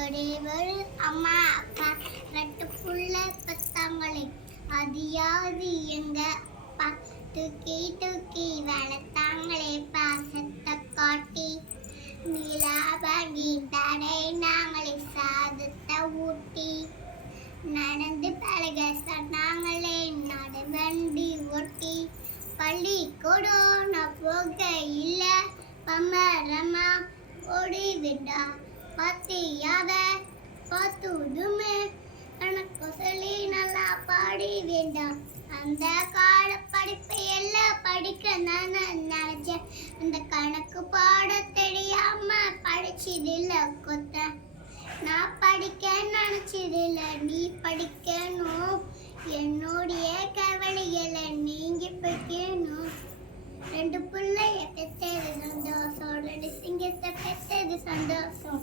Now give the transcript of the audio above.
ஒரே ஒரு அம்மா அப்பா ரெண்டு புள்ள பெத்தாங்களே. அது யாது எங்க அப்பா தூக்கி தூக்கி வளர்த்தாங்களே பாசத்தை காட்டி. நிலா வாங்கி தரை நாங்களே சாதத்தை ஊட்டி. நடந்து பழக சொன்னாங்களே நடவண்டி ஓட்டி. பள்ளி கூடம் நான் போக இல்ல பம்மரமா ஓடி விட்டா. பாத்தியாவ பார்த்துடுமே கணக்கு சொல்லி நல்லா பாடி வேண்டாம். அந்த கால படிப்பை எல்லாம் படிக்க நான் நினைச்சேன். அந்த கணக்கு பாட தெரியாம படிச்சதில்ல கொத்த. நான் படிக்க நினைச்சதில்ல நீ படிக்கணும். என்னுடைய கவலைகளை நீங்க படிக்கணும். ரெண்டு பிள்ளைய பெற்றது சந்தோஷம், ரெண்டு சிங்கத்தை பெற்றது சந்தோஷம்.